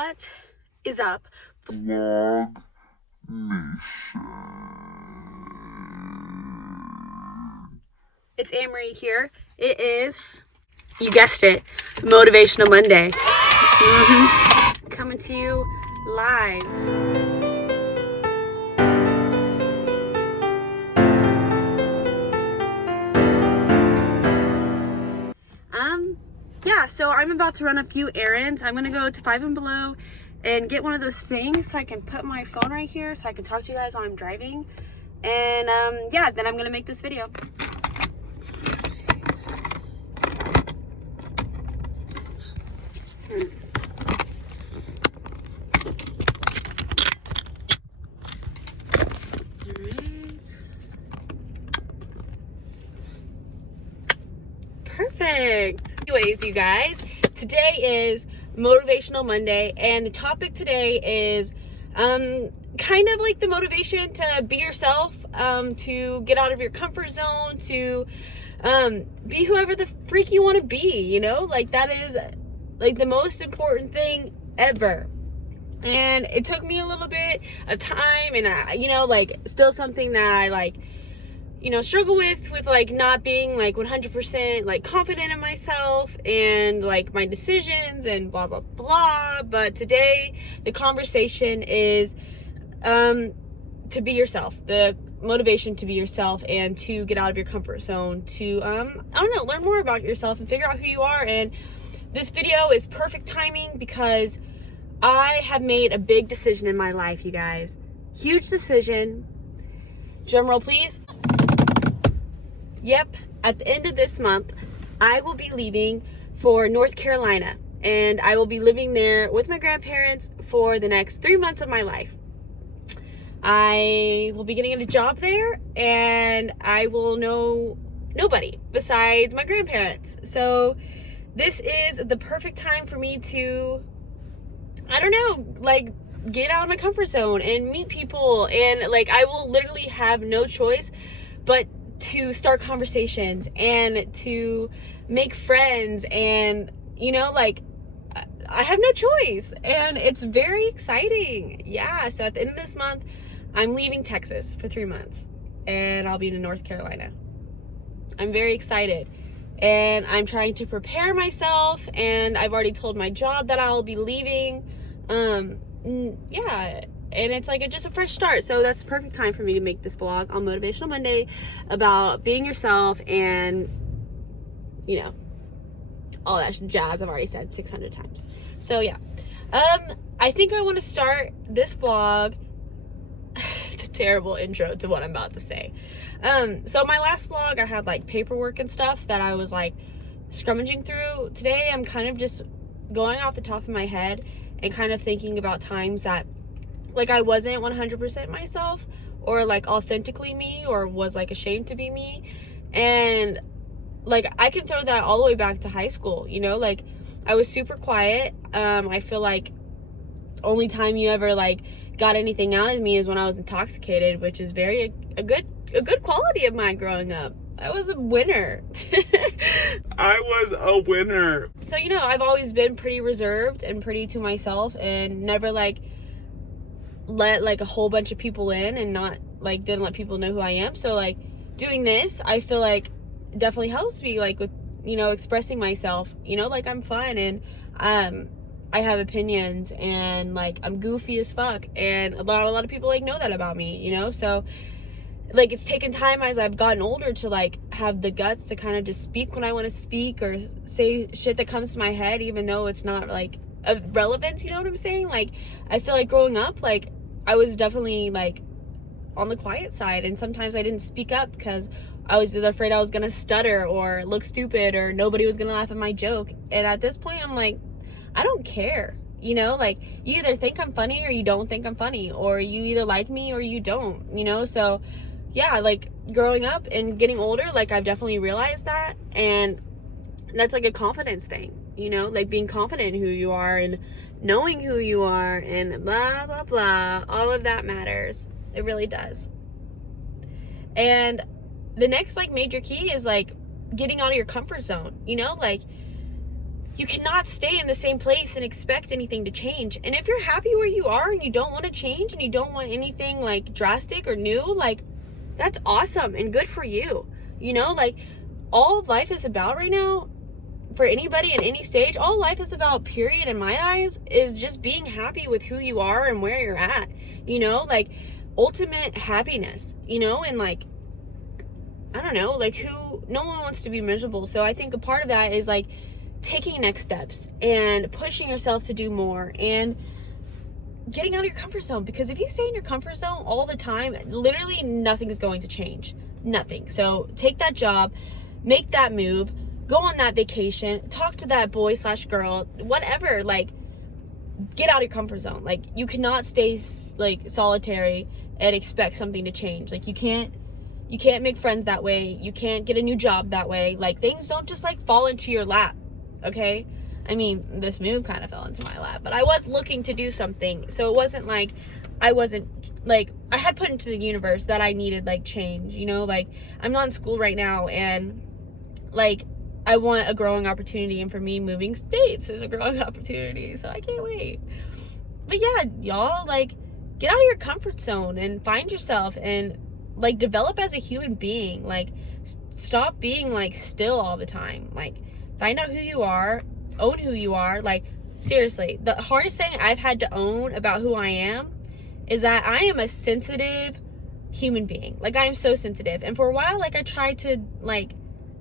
What is up, Vlog Nation? It's Amory here. It is, you guessed it, Motivational Monday. Coming to you live. Yeah, so I'm about to run a few errands. I'm gonna go to Five and Below and get one of those things so I can put my phone right here so I can talk to you guys while I'm driving. And yeah, then I'm gonna make this video. Perfect. Anyways, you guys, today is Motivational Monday, and the topic today is kind of like the motivation to be yourself, to get out of your comfort zone, to be whoever the freak you want to be, you know? Like, that is like the most important thing ever. And it took me a little bit of time, and like, still something that I struggle with like not being like 100% like confident in myself and like my decisions and blah blah blah. But today the conversation is to be yourself, the motivation to be yourself and to get out of your comfort zone, to learn more about yourself and figure out who you are. And this video is perfect timing because I have made a big decision in my life, you guys. Huge decision. Drum roll, please. Yep, at the end of this month, I will be leaving for North Carolina, and I will be living there with my grandparents for the next 3 months of my life. I will be getting a job there, and I will know nobody besides my grandparents. So this is the perfect time for me to, get out of my comfort zone and meet people. And like, I will literally have no choice but to start conversations and to make friends, and I have no choice, and it's very exciting. Yeah, so at the end of this month I'm leaving Texas for 3 months and I'll be in North Carolina. I'm very excited, and I'm trying to prepare myself, and I've already told my job that I'll be leaving. Yeah, and it's like just a fresh start. So that's the perfect time for me to make this vlog on Motivational Monday about being yourself and, all that jazz I've already said 600 times. So yeah, I think I want to start this vlog. It's a terrible intro to what I'm about to say. So my last vlog, I had like paperwork and stuff that I was like scrummaging through. Today I'm kind of just going off the top of my head and kind of thinking about times that like I wasn't 100% myself, or like authentically me, or was like ashamed to be me. And like I can throw that all the way back to high school, like I was super quiet. I feel like only time you ever like got anything out of me is when I was intoxicated, which is a good quality of mine growing up. I was a winner. I was a winner. So I've always been pretty reserved and pretty to myself, and never like let like a whole bunch of people in, and not like didn't let people know who I am. So like doing this, I feel like definitely helps me like with expressing myself. Like I'm fun, and I have opinions, and like I'm goofy as fuck, and a lot of people like know that about me. So like it's taken time as I've gotten older to like have the guts to kind of just speak when I want to speak, or say shit that comes to my head even though it's not like of relevance. You know what I'm saying? Like I feel like growing up, like I was definitely like on the quiet side, and sometimes I didn't speak up because I was either afraid I was gonna stutter or look stupid, or nobody was gonna laugh at my joke. And at this point I'm like, I don't care. Like you either think I'm funny or you don't think I'm funny, or you either like me or you don't. So yeah, like growing up and getting older, like I've definitely realized that, and that's like a confidence thing, like being confident in who you are and knowing who you are, and blah blah blah, all of that matters. It really does. And the next like major key is like getting out of your comfort zone. Like you cannot stay in the same place and expect anything to change. And if you're happy where you are and you don't want to change and you don't want anything like drastic or new, like that's awesome and good for you. You know, like all life is about right now, for anybody in any stage, all life is about, period, in my eyes, is just being happy with who you are and where you're at, you know, like ultimate happiness, you know, and like, I don't know, like no one wants to be miserable. So I think a part of that is like taking next steps and pushing yourself to do more and getting out of your comfort zone, because if you stay in your comfort zone all the time, literally nothing is going to change. Nothing. So take that job, make that move, go on that vacation, talk to that boy/girl, whatever, like get out of your comfort zone. Like you cannot stay like solitary and expect something to change. Like you can't make friends that way. You can't get a new job that way. Like things don't just like fall into your lap. Okay? I mean, this move kind of fell into my lap, but I was looking to do something. So it wasn't like I had put into the universe that I needed like change, you know, like I'm not in school right now and like I want a growing opportunity, and for me moving states is a growing opportunity, so I can't wait. But yeah, y'all, like get out of your comfort zone and find yourself and like develop as a human being. Like stop being like still all the time. Like find out who you are, own who you are. Like seriously, the hardest thing I've had to own about who I am is that I am a sensitive human being. Like I am so sensitive, and for a while like I tried to like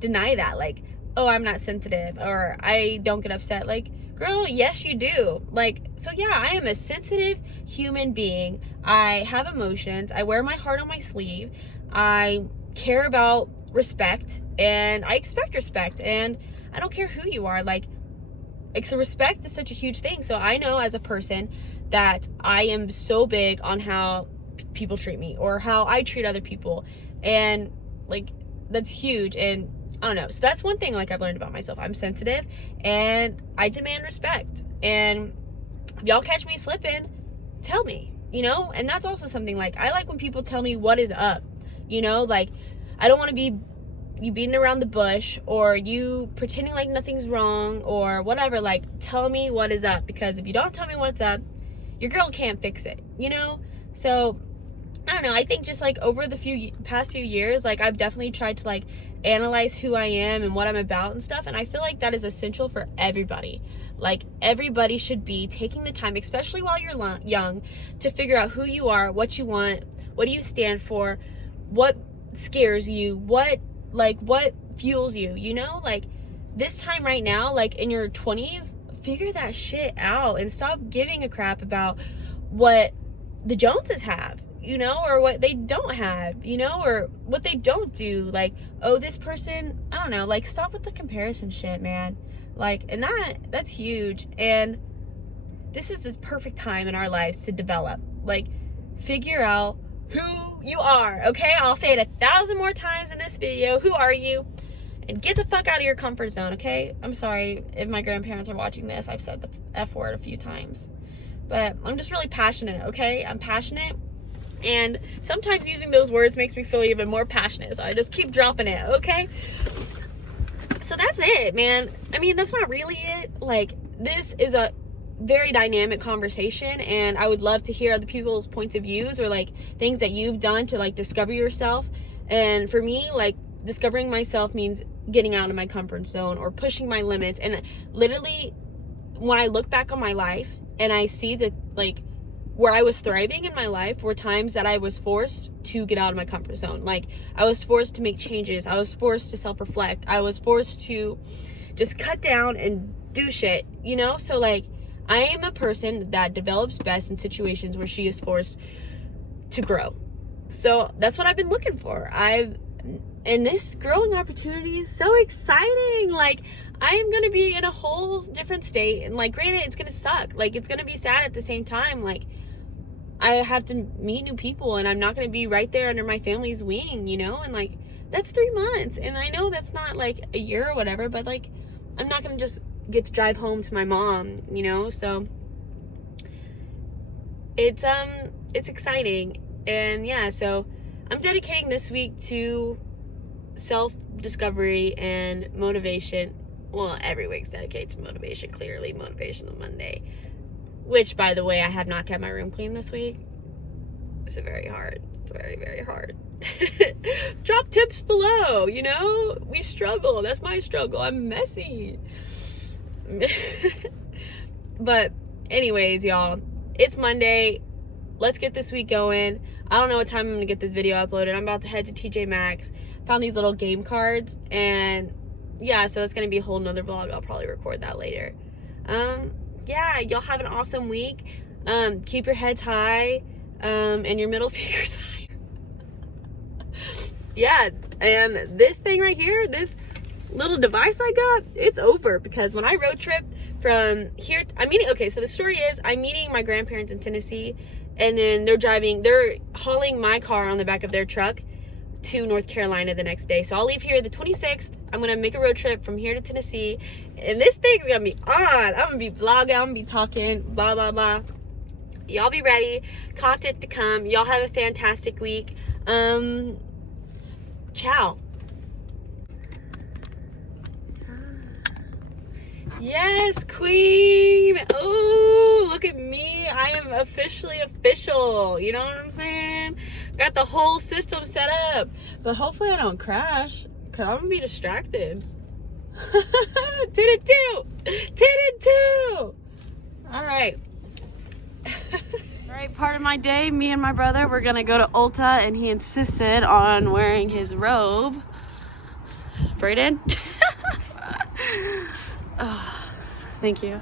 deny that, like, oh, I'm not sensitive, or I don't get upset. Like, girl, yes you do. Like, so yeah, I am a sensitive human being. I have emotions. I wear my heart on my sleeve. I care about respect, and I expect respect, and I don't care who you are. Like, so respect is such a huge thing. So I know as a person that I am so big on how people treat me or how I treat other people, and like that's huge. And I don't know. So that's one thing like I've learned about myself. I'm sensitive and I demand respect. And if y'all catch me slipping, tell me, you know? And that's also something like I like when people tell me what is up, you know? Like I don't want to be you beating around the bush or you pretending like nothing's wrong or whatever. Like tell me what is up, because if you don't tell me what's up, your girl can't fix it, you know? So I don't know. I think just like over the past few years, like I've definitely tried to like analyze who I am and what I'm about and stuff. And I feel like that is essential for everybody. Like everybody should be taking the time, especially while you're young, to figure out who you are, what you want, what do you stand for, what scares you, what fuels you, you know? Like this time right now, like in your 20s, figure that shit out and stop giving a crap about what the Joneses have, you know, or what they don't have, you know, or what they don't do. Like, oh, this person, I don't know, like stop with the comparison shit, man. Like, and that's huge. And this is the perfect time in our lives to develop, like figure out who you are. Okay, I'll say it 1,000 more times in this video. Who are you? And get the fuck out of your comfort zone. Okay, I'm sorry if my grandparents are watching this. I've said the F word a few times, but I'm just really passionate. Okay, I'm passionate, and sometimes using those words makes me feel even more passionate, so I just keep dropping it. Okay, so that's it, man. I mean, that's not really it. Like, this is a very dynamic conversation, and I would love to hear other people's points of views or like things that you've done to like discover yourself. And for me, like discovering myself means getting out of my comfort zone or pushing my limits. And literally when I look back on my life and I see that like where I was thriving in my life were times that I was forced to get out of my comfort zone. Like I was forced to make changes. I was forced to self-reflect. I was forced to just cut down and do shit, you know? So like I am a person that develops best in situations where she is forced to grow. So that's what I've been looking for. And this growing opportunity is so exciting. Like I am going to be in a whole different state, and like granted it's going to suck. Like it's going to be sad at the same time. Like I have to meet new people, and I'm not going to be right there under my family's wing, you know? And like that's 3 months, and I know that's not like a year or whatever, but like I'm not going to just get to drive home to my mom, you know? So it's exciting. And yeah, so I'm dedicating this week to self-discovery and motivation Well, every week's dedicated to motivation, clearly Motivational Monday. Which, by the way, I have not kept my room clean this week. It's very hard. It's very, very hard. Drop tips below, you know? We struggle. That's my struggle. I'm messy. But anyways, y'all, it's Monday. Let's get this week going. I don't know what time I'm gonna get this video uploaded. I'm about to head to TJ Maxx. Found these little game cards, and yeah, so it's gonna be a whole nother vlog. I'll probably record that later. Yeah, y'all have an awesome week. Keep your heads high, and your middle fingers higher. Yeah, and this thing right here, this little device I got, it's over, because when I road trip from here, okay, so the story is, I'm meeting my grandparents in Tennessee, and then they're hauling my car on the back of their truck to North Carolina the next day. So I'll leave here the 26th. I'm gonna make a road trip from here to Tennessee, and this thing's gonna be on. I'm gonna be vlogging, I'm gonna be talking, blah, blah, blah. Y'all be ready, content to come. Y'all have a fantastic week. Ciao. Yes, queen. Oh, look at me. I am officially official. You know what I'm saying? Got the whole system set up. But hopefully I don't crash, because I'm going to be distracted. 10-2. 10-2. All right. All right, part of my day, me and my brother, we're going to go to Ulta, and he insisted on wearing his robe. Braided. Oh, thank you.